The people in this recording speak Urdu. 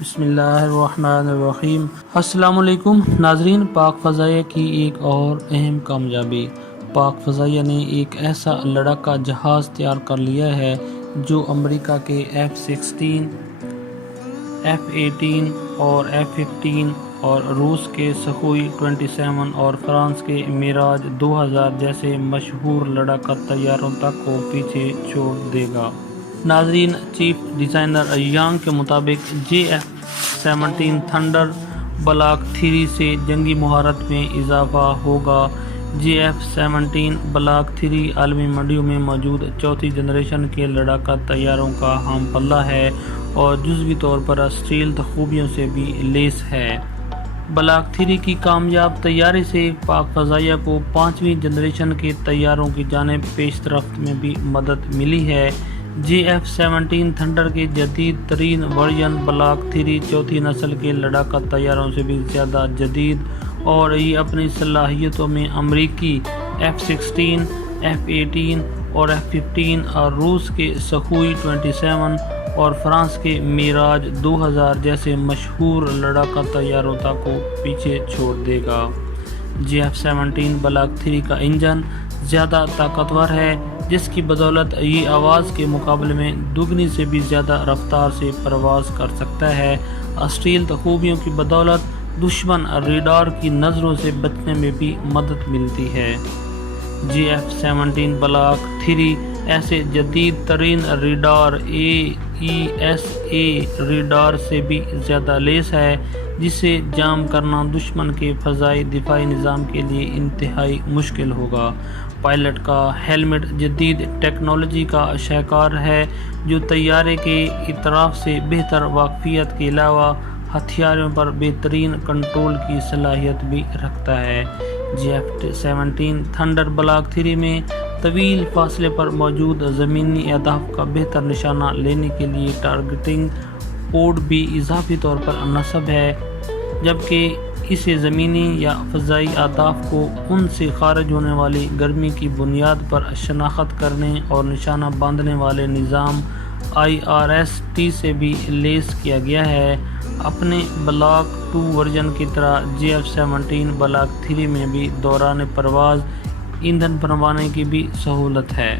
بسم اللہ الرحمن الرحیم۔ السلام علیکم ناظرین، پاک فضائیہ کی ایک اور اہم کامیابی۔ پاک فضائیہ نے ایک ایسا لڑاکا جہاز تیار کر لیا ہے جو امریکہ کے F-16، F-18 اور F-15 اور روس کے سخوئی 27 اور فرانس کے میراج 2000 جیسے مشہور لڑاکا طیاروں تک کو پیچھے چھوڑ دے گا۔ ناظرین، چیف ڈیزائنر یانگ کے مطابق F-17 تھنڈر بلاک 3 سے جنگی مہارت میں اضافہ ہوگا۔ F-17 بلاک 3 عالمی منڈیوں میں موجود چوتھی جنریشن کے لڑاکا طیاروں کا ہم پلہ ہے اور جزوی طور پر اسٹیلتھ خوبیوں سے بھی لیس ہے۔ بلاک 3 کی کامیاب تیاری سے پاک فضائیہ کو 5ویں جنریشن کے طیاروں کی جانب پیش رفت میں بھی مدد ملی ہے۔ F-17 تھنڈر کے جدید ترین ورژن بلاک 3 چوتھی نسل کے لڑاکا طیاروں سے بھی زیادہ جدید اور یہ اپنی صلاحیتوں میں امریکی F-16، F-18 اور F-15 اور روس کے سخوئی 27 اور فرانس کے میراج 2000 جیسے مشہور لڑاکا طیاروں تک کو پیچھے چھوڑ دے گا۔ F-17 بلاک 3 کا انجن زیادہ طاقتور ہے، جس کی بدولت یہ آواز کے مقابلے میں دگنی سے بھی زیادہ رفتار سے پرواز کر سکتا ہے۔ اسٹیلتھ خوبیوں کی بدولت دشمن ریڈار کی نظروں سے بچنے میں بھی مدد ملتی ہے۔ F-17 بلاک 3 ایسے جدید ترین ریڈار AESA ریڈار سے بھی زیادہ لیس ہے، جسے جام کرنا دشمن کے فضائی دفاعی نظام کے لیے انتہائی مشکل ہوگا۔ پائلٹ کا ہیلمٹ جدید ٹیکنالوجی کا شاہکار ہے جو طیارے کے اطراف سے بہتر واقفیت کے علاوہ ہتھیاروں پر بہترین کنٹرول کی صلاحیت بھی رکھتا ہے۔ F-17 تھنڈر بلاک 3 میں طویل فاصلے پر موجود زمینی اہداف کا بہتر نشانہ لینے کے لیے ٹارگیٹنگ پوڈ بھی اضافی طور پر نصب ہے، جبکہ اسے زمینی یا فضائی اہداف کو ان سے خارج ہونے والی گرمی کی بنیاد پر شناخت کرنے اور نشانہ باندھنے والے نظام IRST سے بھی لیس کیا گیا ہے۔ اپنے بلاک 2 ورژن کی طرح F-17 بلاک 3 میں بھی دوران پرواز ایندھن بھروانے کی بھی سہولت ہے۔